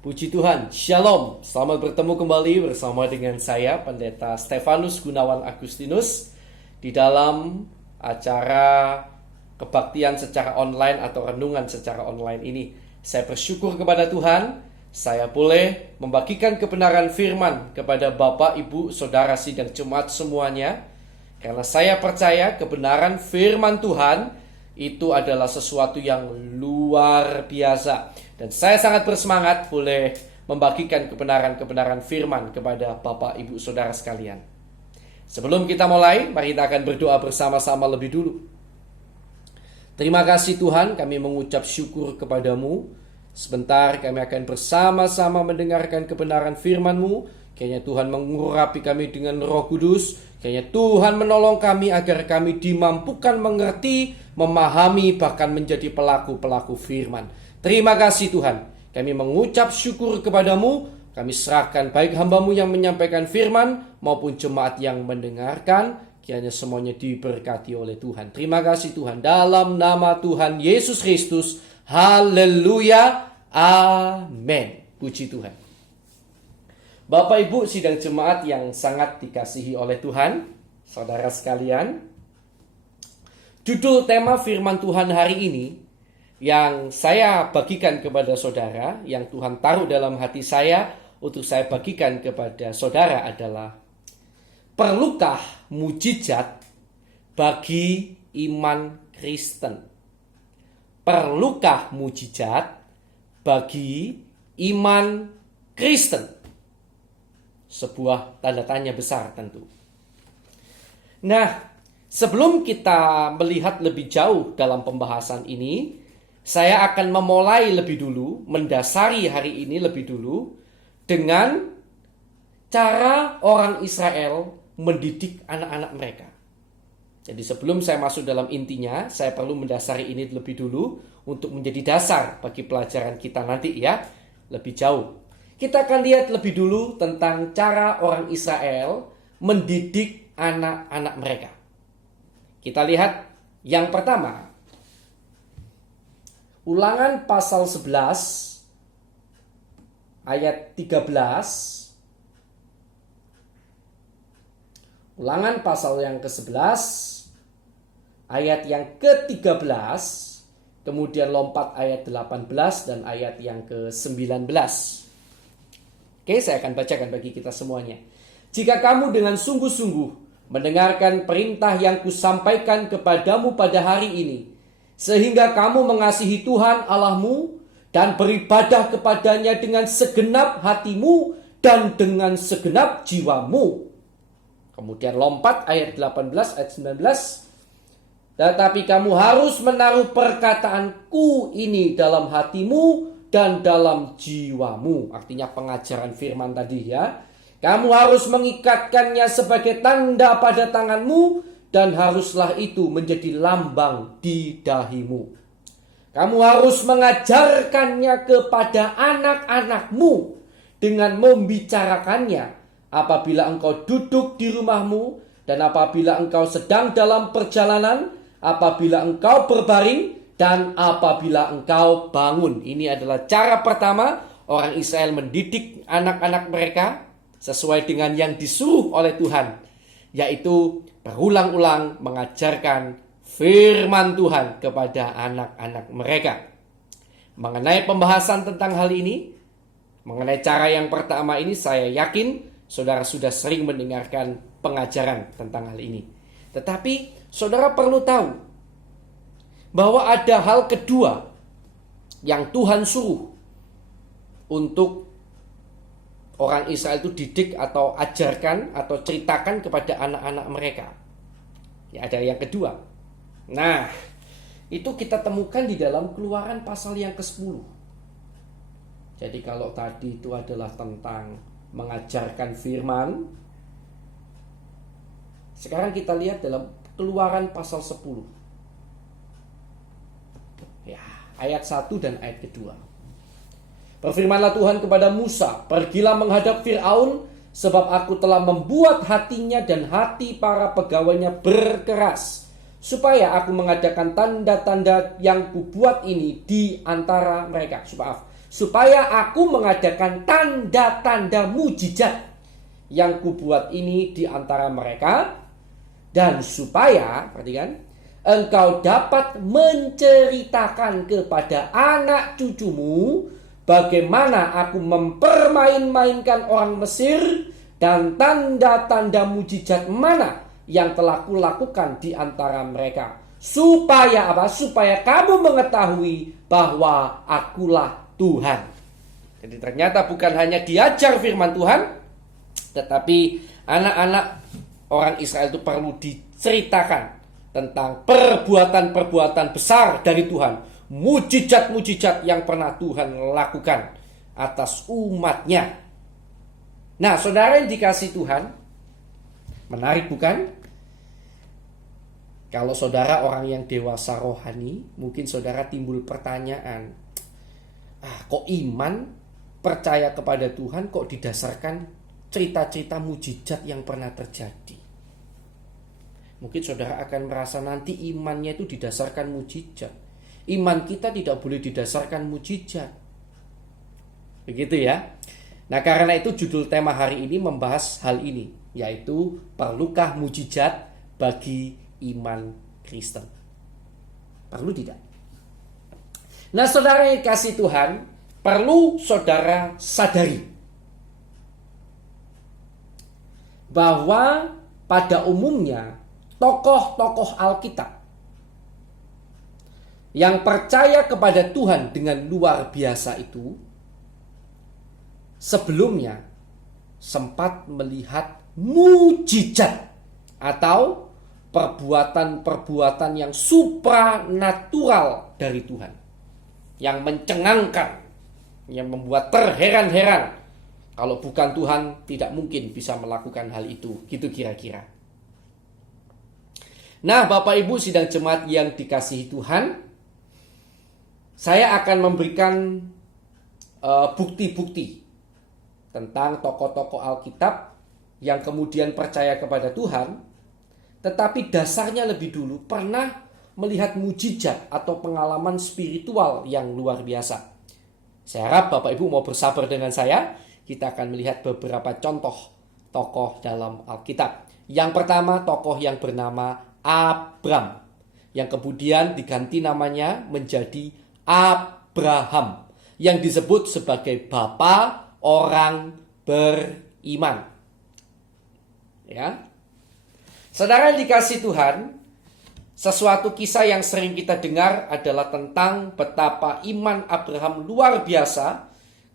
Puji Tuhan, Shalom. Selamat bertemu kembali bersama dengan saya, Pendeta Stefanus Gunawan Agustinus, di dalam acara kebaktian secara online atau renungan secara online ini. Saya bersyukur kepada Tuhan, saya boleh membagikan kebenaran firman kepada Bapak, Ibu, Saudara sidang jemaat semuanya. Karena saya percaya kebenaran firman Tuhan itu adalah sesuatu yang luar biasa. Dan saya sangat bersemangat boleh membagikan kebenaran-kebenaran firman kepada Bapak, Ibu, Saudara sekalian. Sebelum kita mulai, mari kita akan berdoa bersama-sama lebih dulu. Terima kasih Tuhan, kami mengucap syukur kepadamu. Sebentar kami akan bersama-sama mendengarkan kebenaran firman-Mu. Kiranya Tuhan mengurapi kami dengan Roh Kudus. Kiranya Tuhan menolong kami agar kami dimampukan mengerti, memahami, bahkan menjadi pelaku-pelaku firman. Terima kasih Tuhan. Kami mengucap syukur kepadamu. Kami serahkan baik hamba-Mu yang menyampaikan firman maupun jemaat yang mendengarkan. Kiranya semuanya diberkati oleh Tuhan. Terima kasih Tuhan. Dalam nama Tuhan Yesus Kristus. Haleluya. Amin. Puji Tuhan. Bapak Ibu sidang jemaat yang sangat dikasihi oleh Tuhan, saudara sekalian, judul tema firman Tuhan hari ini yang saya bagikan kepada saudara, yang Tuhan taruh dalam hati saya untuk saya bagikan kepada saudara adalah: perlukah mujizat bagi iman Kristen? Perlukah mujizat bagi iman Kristen? Sebuah tanda tanya besar tentu. Nah, sebelum kita melihat lebih jauh dalam pembahasan ini, saya akan memulai lebih dulu, mendasari hari ini lebih dulu dengan cara orang Israel mendidik anak-anak mereka. Jadi sebelum saya masuk dalam intinya, saya perlu mendasari ini lebih dulu untuk menjadi dasar bagi pelajaran kita nanti ya, lebih jauh. Kita akan lihat lebih dulu tentang cara orang Israel mendidik anak-anak mereka. Kita lihat yang pertama, Ulangan pasal 11 ayat 13. Ulangan pasal yang ke-11 ayat yang ke-13, kemudian lompat ayat 18 dan ayat yang ke-19. Oke, saya akan bacakan bagi kita semuanya. Jika kamu dengan sungguh-sungguh mendengarkan perintah yang kusampaikan kepadamu pada hari ini, sehingga kamu mengasihi Tuhan Allahmu dan beribadah kepadanya dengan segenap hatimu dan dengan segenap jiwamu. Kemudian lompat ayat 18, ayat 19. Tetapi kamu harus menaruh perkataanku ini dalam hatimu dan dalam jiwamu. Artinya pengajaran firman tadi ya. Kamu harus mengikatkannya sebagai tanda pada tanganmu, dan haruslah itu menjadi lambang di dahimu. Kamu harus mengajarkannya kepada anak-anakmu dengan membicarakannya apabila engkau duduk di rumahmu dan apabila engkau sedang dalam perjalanan, apabila engkau berbaring dan apabila engkau bangun. Ini adalah cara pertama orang Israel mendidik anak-anak mereka sesuai dengan yang disuruh oleh Tuhan, yaitu berulang-ulang mengajarkan firman Tuhan kepada anak-anak mereka. Mengenai pembahasan tentang hal ini, mengenai cara yang pertama ini, saya yakin saudara sudah sering mendengarkan pengajaran tentang hal ini. Tetapi saudara perlu tahu bahwa ada hal kedua yang Tuhan suruh untuk orang Israel itu didik atau ajarkan atau ceritakan kepada anak-anak mereka. Ya, ada yang kedua. Nah, itu kita temukan di dalam Keluaran pasal yang ke-10. Jadi kalau tadi itu adalah tentang mengajarkan firman, sekarang kita lihat dalam Keluaran pasal 10. Ya, ayat 1 dan ayat kedua. Berfirmanlah Tuhan kepada Musa, pergilah menghadap Fir'aun, sebab aku telah membuat hatinya dan hati para pegawainya berkeras, supaya aku mengadakan tanda-tanda yang kubuat ini di antara mereka. supaya aku mengadakan tanda-tanda mujizat yang kubuat ini di antara mereka, dan supaya, perhatikan, engkau dapat menceritakan kepada anak cucumu bagaimana aku mempermain-mainkan orang Mesir dan tanda-tanda mujizat mana yang telah kulakukan di antara mereka. Supaya apa? Supaya kamu mengetahui bahwa akulah Tuhan. Jadi ternyata bukan hanya diajar firman Tuhan, tetapi anak-anak orang Israel itu perlu diceritakan tentang perbuatan-perbuatan besar dari Tuhan, mujizat-mujizat yang pernah Tuhan lakukan atas umatnya. Nah, saudara yang dikasihi Tuhan, menarik bukan? Kalau saudara orang yang dewasa rohani, mungkin saudara timbul pertanyaan, kok iman percaya kepada Tuhan kok didasarkan cerita-cerita mujizat yang pernah terjadi? Mungkin saudara akan merasa nanti imannya itu didasarkan mujizat. Iman kita tidak boleh didasarkan mujizat. Begitu ya. Nah, karena itu judul tema hari ini membahas hal ini, yaitu perlukah mujizat bagi iman Kristen? Perlu tidak? Nah, saudara yang kasih Tuhan, perlu saudara sadari bahwa pada umumnya tokoh-tokoh Alkitab yang percaya kepada Tuhan dengan luar biasa itu sebelumnya sempat melihat mujizat atau perbuatan-perbuatan yang supranatural dari Tuhan, yang mencengangkan, yang membuat terheran-heran. Kalau bukan Tuhan tidak mungkin bisa melakukan hal itu. Gitu kira-kira. Nah, Bapak Ibu sidang jemaat yang dikasihi Tuhan, saya akan memberikan bukti-bukti tentang tokoh-tokoh Alkitab yang kemudian percaya kepada Tuhan, tetapi dasarnya lebih dulu pernah melihat mujizat atau pengalaman spiritual yang luar biasa. Saya harap Bapak Ibu mau bersabar dengan saya. Kita akan melihat beberapa contoh tokoh dalam Alkitab. Yang pertama, tokoh yang bernama Abram, yang kemudian diganti namanya menjadi Abraham, yang disebut sebagai bapa orang beriman. Ya. Saudara yang dikasihi Tuhan, sesuatu kisah yang sering kita dengar adalah tentang betapa iman Abraham luar biasa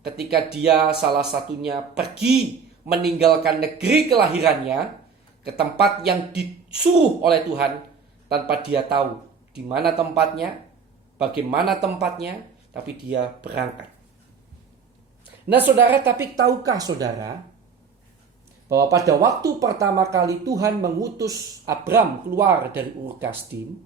ketika dia salah satunya pergi meninggalkan negeri kelahirannya ke tempat yang disuruh oleh Tuhan tanpa dia tahu di mana tempatnya, bagaimana tempatnya, tapi dia berangkat. Nah, saudara, tapi tahukah saudara bahwa pada waktu pertama kali Tuhan mengutus Abram keluar dari Ur Kasdim,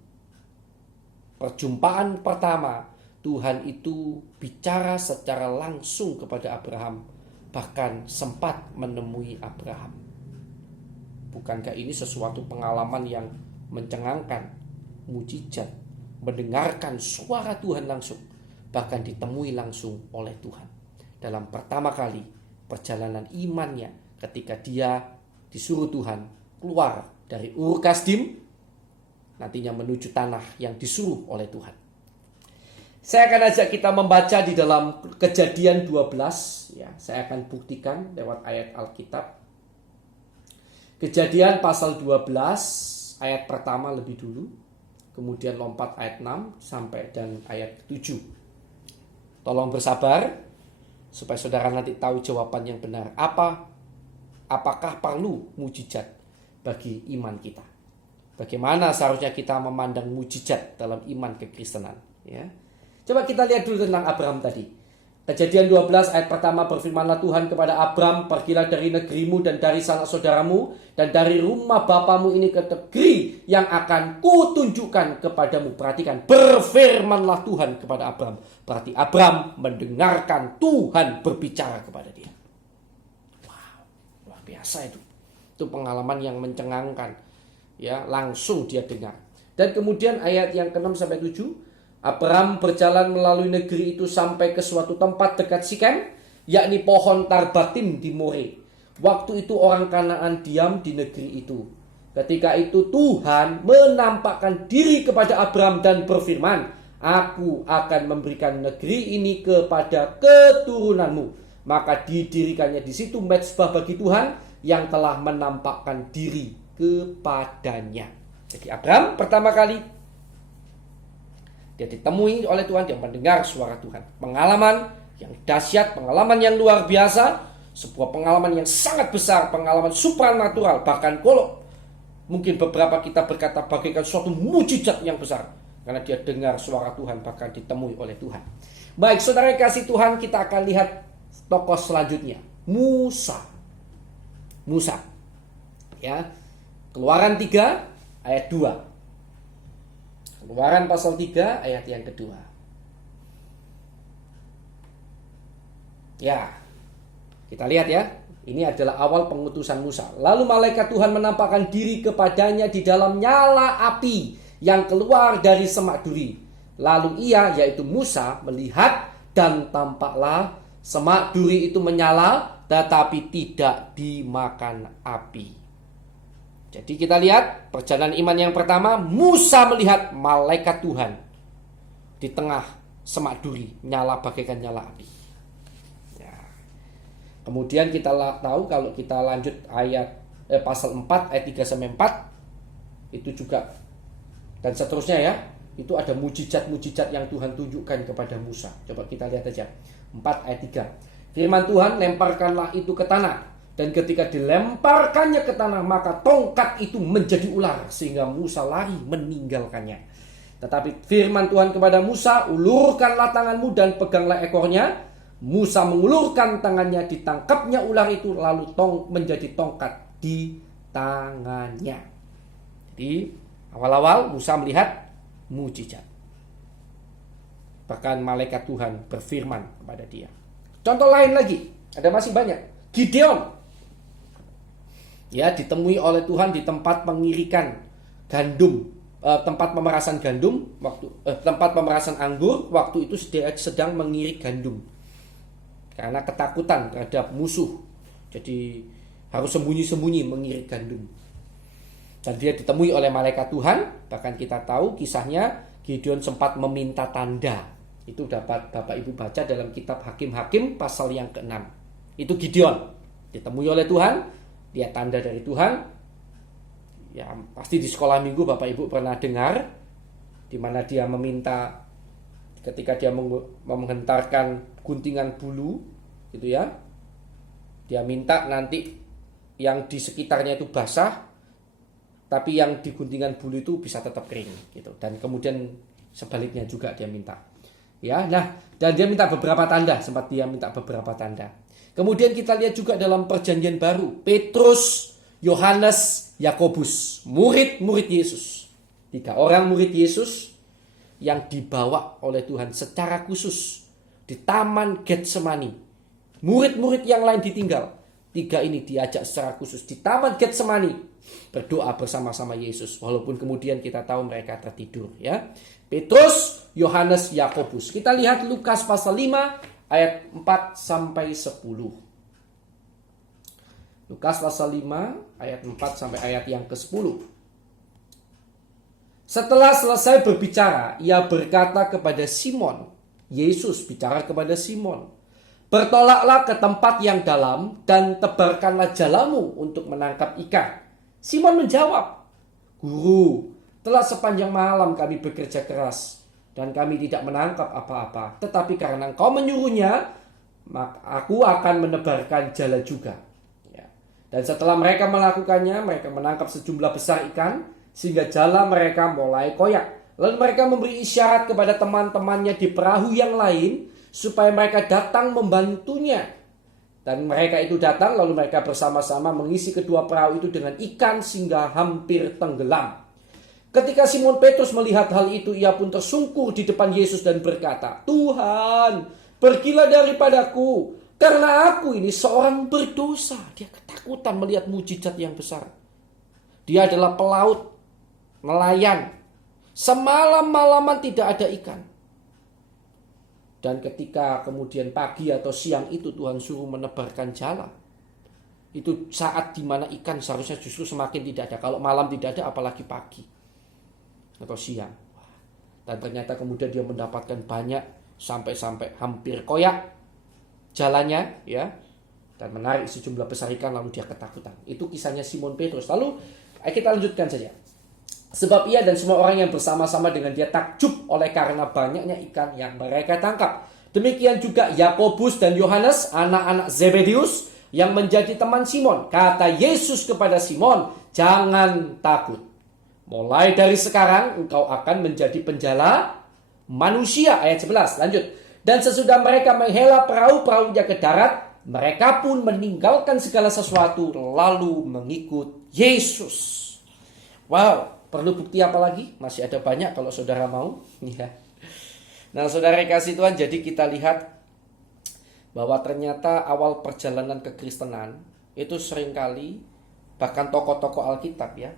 perjumpaan pertama, Tuhan itu bicara secara langsung kepada Abraham, bahkan sempat menemui Abraham. Bukankah ini sesuatu pengalaman yang mencengangkan, mujizat, mendengarkan suara Tuhan langsung, bahkan ditemui langsung oleh Tuhan dalam pertama kali perjalanan imannya ketika dia disuruh Tuhan keluar dari Ur Kasdim, nantinya menuju tanah yang disuruh oleh Tuhan. Saya akan ajak kita membaca di dalam Kejadian 12, ya. Saya akan buktikan lewat ayat Alkitab. Kejadian pasal 12 ayat pertama lebih dulu, kemudian lompat ayat 6 sampai dan ayat 7. Tolong bersabar supaya saudara nanti tahu jawaban yang benar. Apakah perlu mujizat bagi iman kita? Bagaimana seharusnya kita memandang mujizat dalam iman kekristenan? Ya. Coba kita lihat dulu tentang Abraham tadi. Kejadian 12 ayat pertama, berfirmanlah Tuhan kepada Abram, pergilah dari negerimu dan dari sanak saudaramu dan dari rumah bapamu ini ke negeri yang akan kutunjukkan kepadamu. Perhatikan, berfirmanlah Tuhan kepada Abram. Berarti Abram mendengarkan Tuhan berbicara kepada dia. Biasa itu pengalaman yang mencengangkan, ya, langsung dia dengar. Dan kemudian ayat yang ke-6 sampai 7, Abram berjalan melalui negeri itu sampai ke suatu tempat dekat Sikem, yakni pohon Tarbatim di More. Waktu itu orang Kanaan diam di negeri itu. Ketika itu Tuhan menampakkan diri kepada Abram dan berfirman, Aku akan memberikan negeri ini kepada keturunanmu. Maka didirikannya di situ mezbah bagi Tuhan yang telah menampakkan diri kepadanya. Jadi Abram pertama kali dia ditemui oleh Tuhan, dia mendengar suara Tuhan. Pengalaman yang dahsyat, pengalaman yang luar biasa, sebuah pengalaman yang sangat besar, pengalaman supranatural. Bahkan kalau mungkin beberapa kita berkata bagaikan suatu mujizat yang besar, karena dia dengar suara Tuhan, bahkan ditemui oleh Tuhan. Baik, saudara kasih Tuhan, kita akan lihat tokoh selanjutnya, Musa. Ya, Keluaran 3 ayat 2. Keluaran pasal 3 ayat yang kedua. Ya, kita lihat ya. Ini adalah awal pengutusan Musa. Lalu malaikat Tuhan menampakkan diri kepadanya di dalam nyala api yang keluar dari semak duri. Lalu ia, yaitu Musa, melihat dan tampaklah semak duri itu menyala tetapi tidak dimakan api. Jadi kita lihat perjalanan iman yang pertama, Musa melihat malaikat Tuhan di tengah semak duri, nyala bagaikan nyala api. Ya. Kemudian kita tahu kalau kita lanjut pasal 4 ayat 3 sampai 4 itu juga dan seterusnya ya, itu ada mujizat-mujizat yang Tuhan tunjukkan kepada Musa. Coba kita lihat aja 4 ayat 3. Firman Tuhan, lemparkanlah itu ke tanah. Dan ketika dilemparkannya ke tanah, maka tongkat itu menjadi ular, sehingga Musa lari meninggalkannya. Tetapi firman Tuhan kepada Musa, ulurkanlah tanganmu dan peganglah ekornya. Musa mengulurkan tangannya, ditangkapnya ular itu, lalu menjadi tongkat di tangannya. Jadi awal-awal Musa melihat mujizat. Bahkan malaikat Tuhan berfirman kepada dia. Contoh lain lagi, ada masih banyak. Gideon, ya, ditemui oleh Tuhan di tempat pengirikan gandum, tempat pemerasan gandum, tempat pemerasan anggur. Waktu itu dia sedang mengirik gandum karena ketakutan terhadap musuh. Jadi harus sembunyi-sembunyi mengirik gandum. Dan dia ditemui oleh malaikat Tuhan. Bahkan kita tahu kisahnya, Gideon sempat meminta tanda. Itu dapat Bapak Ibu baca dalam kitab Hakim-Hakim pasal yang ke-6. Itu Gideon ditemui oleh Tuhan. Dia tanda dari Tuhan. Ya, pasti di sekolah minggu Bapak Ibu pernah dengar, di mana dia meminta ketika dia menghentarkan guntingan bulu, gitu ya. Dia minta nanti yang di sekitarnya itu basah, tapi yang di guntingan bulu itu bisa tetap kering, gitu. Dan kemudian sebaliknya juga dia minta. Ya, nah, dan dia minta beberapa tanda, sempat dia minta beberapa tanda. Kemudian kita lihat juga dalam perjanjian baru, Petrus, Yohanes, Yakobus, murid-murid Yesus. 3 orang murid Yesus yang dibawa oleh Tuhan secara khusus di Taman Getsemani. Murid-murid yang lain ditinggal. 3 ini diajak secara khusus di Taman Getsemani berdoa bersama-sama Yesus. Walaupun kemudian kita tahu mereka tertidur, ya. Petrus, Yohanes, Yakobus. Kita lihat Lukas pasal 5 ayat 4 sampai 10. Lukas pasal 5 ayat 4 sampai ayat yang ke-10. Setelah selesai berbicara, ia berkata kepada Simon. Yesus bicara kepada Simon, bertolaklah ke tempat yang dalam dan tebarkanlah jalamu untuk menangkap ikan. Simon menjawab, Guru, telah sepanjang malam kami bekerja keras dan kami tidak menangkap apa-apa. Tetapi karena Engkau menyuruhnya, maka aku akan menebarkan jala juga. Ya. Dan setelah mereka melakukannya, mereka menangkap sejumlah besar ikan, sehingga jala mereka mulai koyak. Lalu mereka memberi isyarat kepada teman-temannya di perahu yang lain, supaya mereka datang membantunya. Dan mereka itu datang, lalu mereka bersama-sama mengisi kedua perahu itu dengan ikan, sehingga hampir tenggelam. Ketika Simon Petrus melihat hal itu, ia pun tersungkur di depan Yesus dan berkata, Tuhan, pergilah daripadaku, karena aku ini seorang berdosa. Dia ketakutan melihat mujizat yang besar. Dia adalah pelaut, nelayan. Semalam-malaman tidak ada ikan. Dan ketika kemudian pagi atau siang itu Tuhan suruh menebarkan jala, itu saat dimana ikan seharusnya justru semakin tidak ada. Kalau malam tidak ada, apalagi pagi atau siang. Dan ternyata kemudian dia mendapatkan banyak, sampai hampir koyak jalannya, ya, dan menarik sejumlah besar ikan, lalu dia ketakutan. Itu kisahnya Simon Petrus. Lalu kita lanjutkan saja. Sebab ia dan semua orang yang bersama-sama dengan dia takjub oleh karena banyaknya ikan yang mereka tangkap. Demikian juga Yakobus dan Yohanes, anak-anak Zebedeus, yang menjadi teman Simon. Kata Yesus kepada Simon, jangan takut. Mulai dari sekarang engkau akan menjadi penjala manusia. Ayat 11, lanjut. Dan sesudah mereka menghela perahu-perahunya ke darat, mereka pun meninggalkan segala sesuatu lalu mengikut Yesus. Wow. Perlu bukti apa lagi? Masih ada banyak kalau saudara mau. Ya. Nah, saudara kasih Tuhan, jadi kita lihat bahwa ternyata awal perjalanan kekristenan itu seringkali, bahkan tokoh-tokoh Alkitab ya,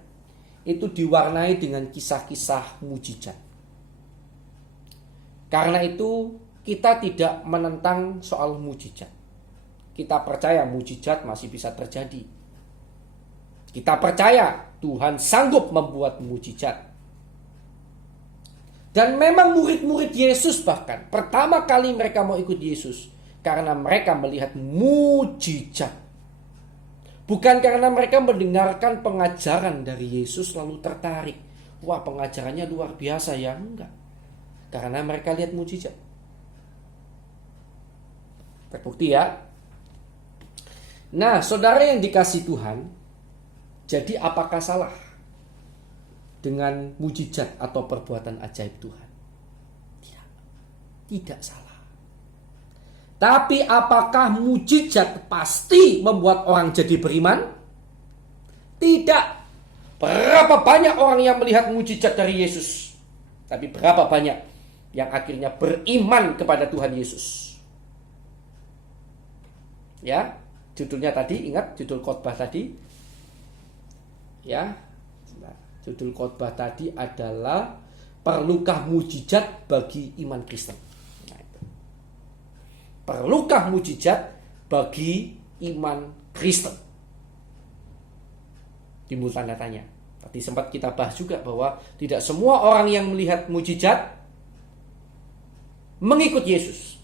itu diwarnai dengan kisah-kisah mujizat. Karena itu kita tidak menentang soal mujizat. Kita percaya mujizat masih bisa terjadi. Kita percaya Tuhan sanggup membuat mujizat. Dan memang murid-murid Yesus bahkan pertama kali mereka mau ikut Yesus karena mereka melihat mujizat. Bukan karena mereka mendengarkan pengajaran dari Yesus lalu tertarik. Wah, pengajarannya luar biasa ya. Enggak. Karena mereka lihat mujizat. Terbukti ya. Nah, saudara yang dikasih Tuhan, jadi apakah salah dengan mujizat atau perbuatan ajaib Tuhan? Tidak. Tidak salah. Tapi apakah mujizat pasti membuat orang jadi beriman? Tidak. Berapa banyak orang yang melihat mujizat dari Yesus? Tapi berapa banyak yang akhirnya beriman kepada Tuhan Yesus? Ya, judulnya tadi, ingat judul khotbah tadi? Ya, judul khotbah tadi adalah perlukah mujizat bagi iman Kristen. Nah, itu. Perlukah mujizat bagi iman Kristen? Timbul tanda tanya. Tadi sempat kita bahas juga bahwa tidak semua orang yang melihat mujizat mengikut Yesus.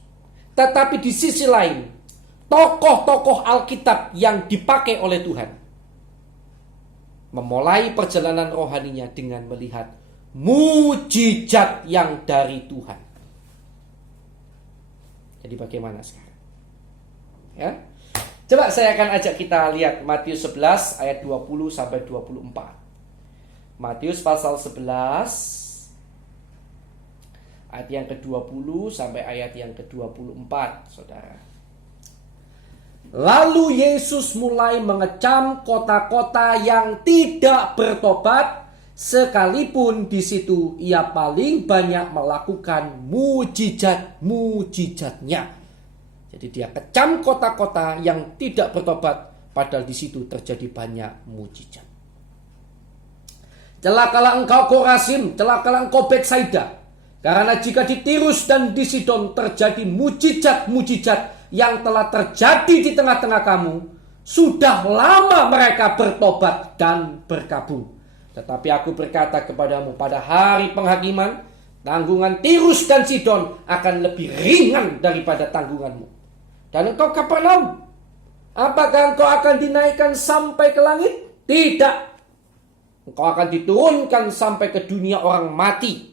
Tetapi di sisi lain, tokoh-tokoh Alkitab yang dipakai oleh Tuhan memulai perjalanan rohaninya dengan melihat mujizat yang dari Tuhan. Jadi bagaimana sekarang? Ya. Coba saya akan ajak kita lihat Matius 11 ayat 20 sampai 24. Matius pasal 11 ayat yang ke-20 sampai ayat yang ke-24, Saudara. Lalu Yesus mulai mengecam kota-kota yang tidak bertobat, sekalipun di situ ia paling banyak melakukan mujizat-mujizatnya. Jadi dia kecam kota-kota yang tidak bertobat, padahal di situ terjadi banyak mujizat. Celakalah engkau Korazim, celakalah engkau Betsaida, karena jika di Tirus dan di Sidon terjadi mujizat-mujizat yang telah terjadi di tengah-tengah kamu, sudah lama mereka bertobat dan berkabung. Tetapi aku berkata kepadamu, pada hari penghakiman, tanggungan Tirus dan Sidon akan lebih ringan daripada tanggunganmu. Dan engkau Kapernaum, apakah engkau akan dinaikkan sampai ke langit? Tidak. Engkau akan diturunkan sampai ke dunia orang mati.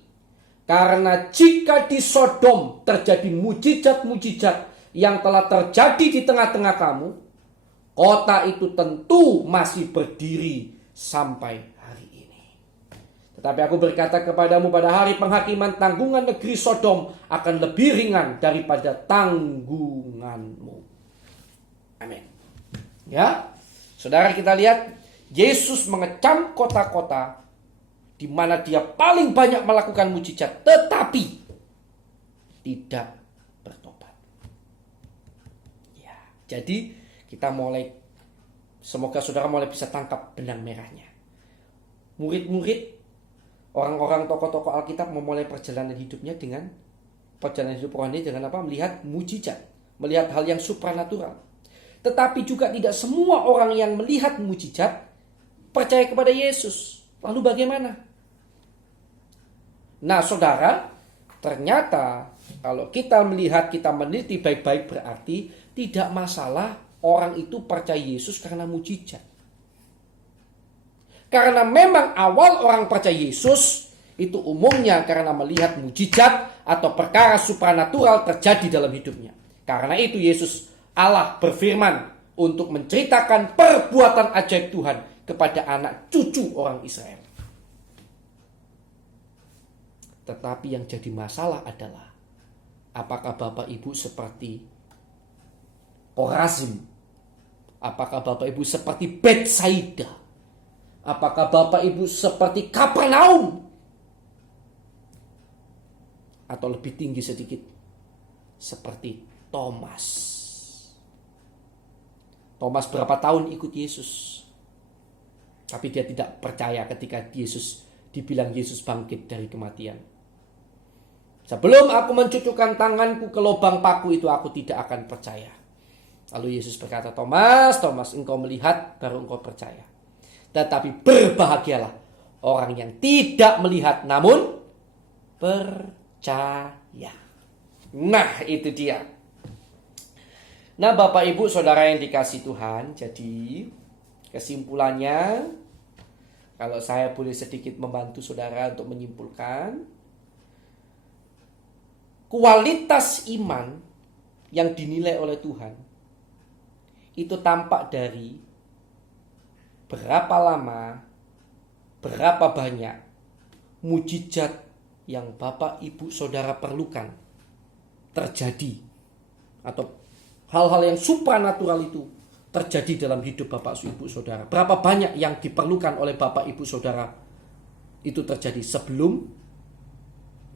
Karena jika di Sodom terjadi mujizat-mujizat yang telah terjadi di tengah-tengah kamu, kota itu tentu masih berdiri sampai hari ini. Tetapi aku berkata kepadamu, pada hari penghakiman tanggungan negeri Sodom akan lebih ringan daripada tanggunganmu. Amin. Ya, saudara, kita lihat Yesus mengecam kota-kota di mana dia paling banyak melakukan mujizat, tetapi tidak bertobat. Ya, jadi kita mulai, semoga saudara mulai bisa tangkap benang merahnya. Murid-murid, orang-orang tokoh-tokoh Alkitab memulai perjalanan hidupnya dengan perjalanan hidup rohani dengan apa? Melihat mujizat, melihat hal yang supranatural. Tetapi juga tidak semua orang yang melihat mujizat percaya kepada Yesus. Lalu bagaimana? Nah, saudara, ternyata kalau kita melihat, kita meneliti baik-baik, berarti tidak masalah orang itu percaya Yesus karena mujizat. Karena memang awal orang percaya Yesus itu umumnya karena melihat mujizat atau perkara supranatural terjadi dalam hidupnya. Karena itu Yesus Allah berfirman untuk menceritakan perbuatan ajaib Tuhan kepada anak cucu orang Israel. Tetapi yang jadi masalah adalah apakah Bapak Ibu seperti Korazim? Apakah Bapak Ibu seperti Betsaida? Apakah Bapak Ibu seperti Kapernaum? Atau lebih tinggi sedikit seperti Thomas. Thomas berapa tahun ikut Yesus, tapi dia tidak percaya ketika dibilang Yesus bangkit dari kematian. Sebelum aku mencucukkan tanganku ke lubang paku itu, aku tidak akan percaya. Lalu Yesus berkata, Thomas, engkau melihat baru engkau percaya. Tetapi berbahagialah orang yang tidak melihat namun percaya. Nah, itu dia. Nah, Bapak Ibu Saudara yang dikasih Tuhan, jadi kesimpulannya, kalau saya boleh sedikit membantu saudara untuk menyimpulkan, kualitas iman yang dinilai oleh Tuhan itu tampak dari berapa lama, berapa banyak mujizat yang Bapak Ibu Saudara perlukan terjadi, atau hal-hal yang supranatural itu terjadi dalam hidup Bapak Ibu Saudara. Berapa banyak yang diperlukan oleh Bapak Ibu Saudara itu terjadi sebelum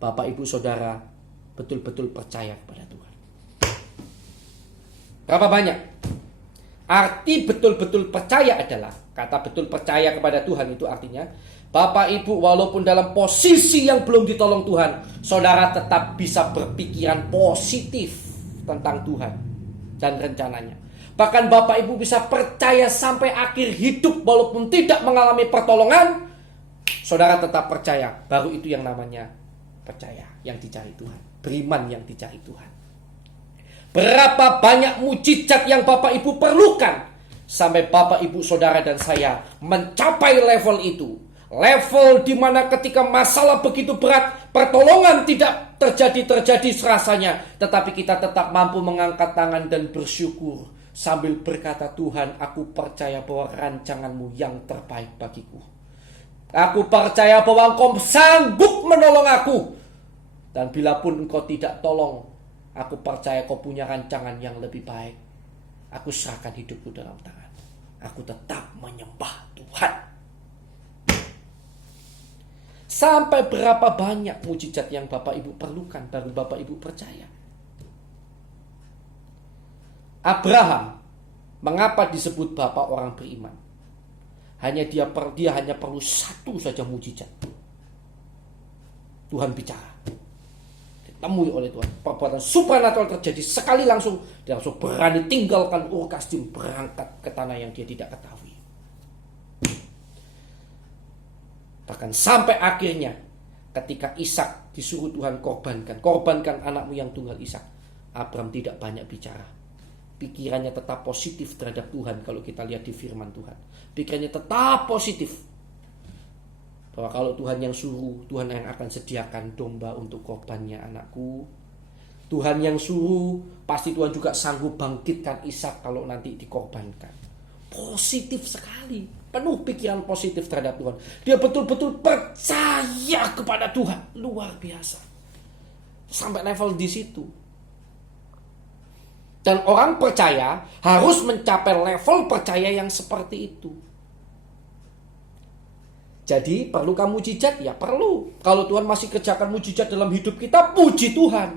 Bapak Ibu Saudara betul-betul percaya kepada Tuhan. Berapa banyak? Arti betul-betul percaya adalah, kata betul percaya kepada Tuhan itu artinya, Bapak Ibu walaupun dalam posisi yang belum ditolong Tuhan, saudara tetap bisa berpikiran positif tentang Tuhan dan rencananya. Bahkan Bapak Ibu bisa percaya sampai akhir hidup walaupun tidak mengalami pertolongan, saudara tetap percaya. Baru itu yang namanya percaya, yang dicari Tuhan. Beriman yang dicari Tuhan. Berapa banyak mujizat yang Bapak Ibu perlukan sampai Bapak Ibu Saudara dan saya mencapai level itu. Level di mana ketika masalah begitu berat, pertolongan tidak terjadi serasanya, tetapi kita tetap mampu mengangkat tangan dan bersyukur sambil berkata, Tuhan, aku percaya bahwa rancangan-Mu yang terbaik bagiku. Aku percaya bahwa Engkau sanggup menolong aku. Dan bila pun Engkau tidak tolong, aku percaya Kau punya rancangan yang lebih baik. Aku serahkan hidupku dalam tangan. Aku tetap menyembah Tuhan. Sampai berapa banyak mujizat yang Bapak Ibu perlukan baru Bapak Ibu percaya. Abraham, mengapa disebut bapak orang beriman? Dia hanya perlu satu saja mujizat. Tuhan bicara, ditemui oleh Tuhan, perbuatan supranatural terjadi sekali langsung. Dia langsung berani tinggalkan Ur Kasdim, berangkat ke tanah yang dia tidak ketahui. Bahkan sampai akhirnya ketika Ishak disuruh Tuhan korbankan anakmu yang tunggal Ishak, Abraham tidak banyak bicara. Pikirannya tetap positif terhadap Tuhan. Kalau kita lihat di firman Tuhan, pikirannya tetap positif bahwa kalau Tuhan yang suruh, Tuhan yang akan sediakan domba untuk korbannya anakku. Tuhan yang suruh, pasti Tuhan juga sanggup bangkitkan Ishak kalau nanti dikorbankan. Positif sekali, penuh pikiran positif terhadap Tuhan. Dia betul-betul percaya kepada Tuhan, luar biasa. Sampai level di situ. Dan orang percaya harus mencapai level percaya yang seperti itu. Jadi perlukah mujizat? Ya perlu. Kalau Tuhan masih kerjakan mujizat dalam hidup kita, puji Tuhan.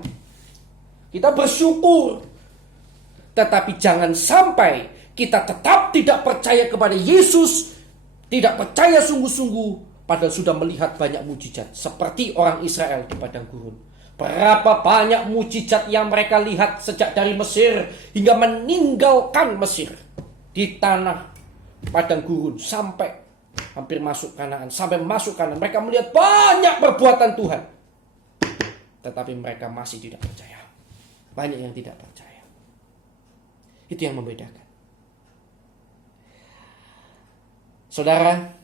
Kita bersyukur. Tetapi jangan sampai kita tetap tidak percaya kepada Yesus, tidak percaya sungguh-sungguh, padahal sudah melihat banyak mujizat. Seperti orang Israel di padang gurun. Berapa banyak mujizat yang mereka lihat sejak dari Mesir hingga meninggalkan Mesir di tanah padang gurun sampai hampir masuk Kanaan, sampai masuk Kanaan. Mereka melihat banyak perbuatan Tuhan, tetapi mereka masih tidak percaya. Banyak yang tidak percaya. Itu yang membedakan. Saudara,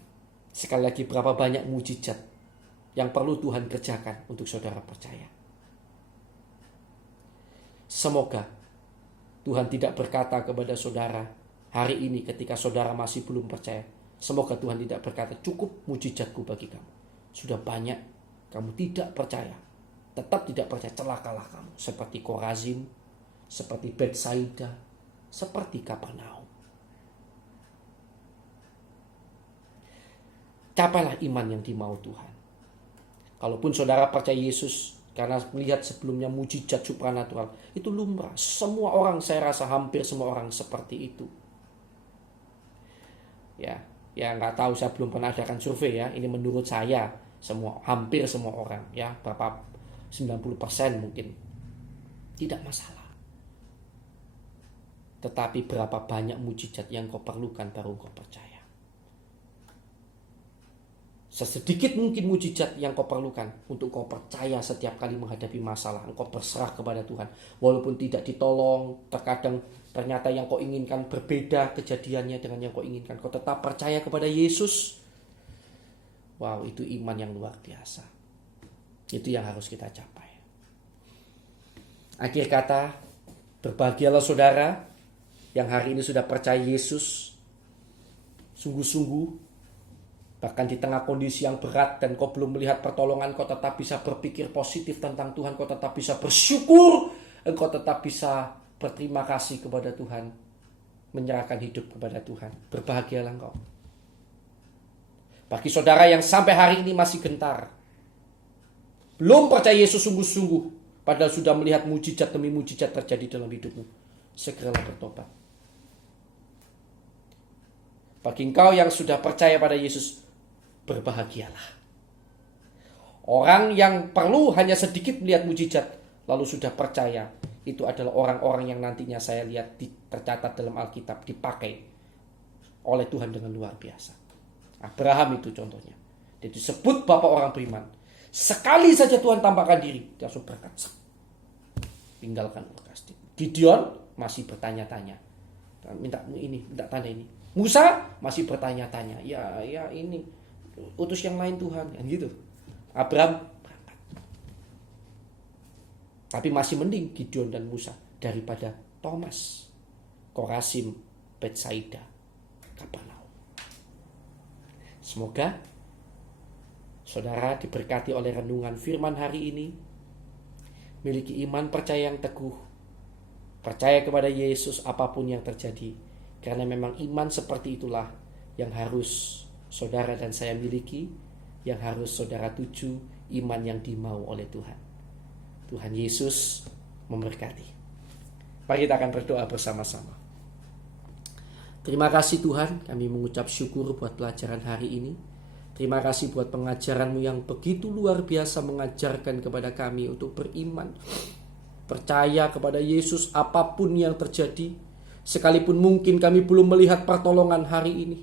sekali lagi, berapa banyak mujizat yang perlu Tuhan kerjakan untuk saudara percaya. Semoga Tuhan tidak berkata kepada saudara hari ini ketika saudara masih belum percaya. Semoga Tuhan tidak berkata, cukup mujizatku bagi kamu. Sudah banyak kamu tidak percaya. Tetap tidak percaya, celakalah kamu. Seperti Korazim, seperti Betsaida, seperti Kapernaum. Capailah iman yang dimau Tuhan. Kalaupun saudara percaya Yesus karena melihat sebelumnya mujizat supranatural, itu lumrah. Semua orang, saya rasa hampir semua orang seperti itu. Ya nggak tahu, saya belum pernah adakan survei ya. Ini menurut saya, hampir semua orang ya, berapa 90% mungkin tidak masalah. Tetapi berapa banyak mujizat yang kau perlukan baru kau percaya. Sesedikit mungkin mujizat yang kau perlukan untuk kau percaya setiap kali menghadapi masalah. Engkau berserah kepada Tuhan. Walaupun tidak ditolong, terkadang ternyata yang kau inginkan berbeda kejadiannya dengan yang kau inginkan. Kau tetap percaya kepada Yesus. Wow, itu iman yang luar biasa. Itu yang harus kita capai. Akhir kata, berbahagialah saudara yang hari ini sudah percaya Yesus sungguh-sungguh. Bahkan di tengah kondisi yang berat dan kau belum melihat pertolongan, kau tetap bisa berpikir positif tentang Tuhan. Kau tetap bisa bersyukur. Engkau tetap bisa berterima kasih kepada Tuhan. Menyerahkan hidup kepada Tuhan. Berbahagialah engkau. Bagi saudara yang sampai hari ini masih gentar, belum percaya Yesus sungguh-sungguh, padahal sudah melihat mujizat demi mujizat terjadi dalam hidupmu, segeralah bertobat. Bagi engkau yang sudah percaya pada Yesus, berbahagialah. Orang yang perlu hanya sedikit melihat mujizat lalu sudah percaya, itu adalah orang-orang yang nantinya saya lihat tercatat dalam Alkitab dipakai oleh Tuhan dengan luar biasa. Abraham itu contohnya. Dia disebut bapak orang beriman. Sekali saja Tuhan tampakkan diri, dia langsung berkat. Tinggalkan lokasi. Gideon masih bertanya-tanya. Minta tanda ini. Musa masih bertanya-tanya. Ya ini utus yang lain Tuhan, kan gitu. Abraham berangkat. Tapi masih mending Gideon dan Musa daripada Thomas, Korazim, Betsaida, Kapernaum. Semoga saudara diberkati oleh renungan firman hari ini, miliki iman percaya yang teguh, percaya kepada Yesus apapun yang terjadi, karena memang iman seperti itulah yang harus saudara dan saya miliki, yang harus saudara tuju, iman yang dimau oleh Tuhan. Tuhan Yesus memberkati. Mari kita akan berdoa bersama-sama. Terima kasih Tuhan, kami mengucap syukur buat pelajaran hari ini. Terima kasih buat pengajaran-Mu yang begitu luar biasa mengajarkan kepada kami untuk beriman, percaya kepada Yesus apapun yang terjadi. Sekalipun mungkin kami belum melihat pertolongan hari ini,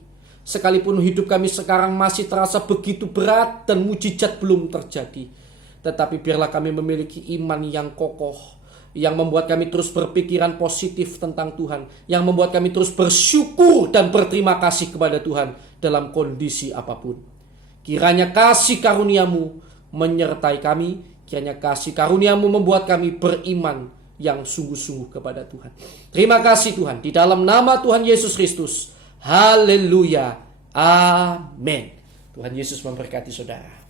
sekalipun hidup kami sekarang masih terasa begitu berat dan mujizat belum terjadi, tetapi biarlah kami memiliki iman yang kokoh, yang membuat kami terus berpikiran positif tentang Tuhan, yang membuat kami terus bersyukur dan berterima kasih kepada Tuhan dalam kondisi apapun. Kiranya kasih karunia-Mu menyertai kami, kiranya kasih karunia-Mu membuat kami beriman yang sungguh-sungguh kepada Tuhan. Terima kasih Tuhan, di dalam nama Tuhan Yesus Kristus. Haleluya. Amin. Tuhan Yesus memberkati saudara.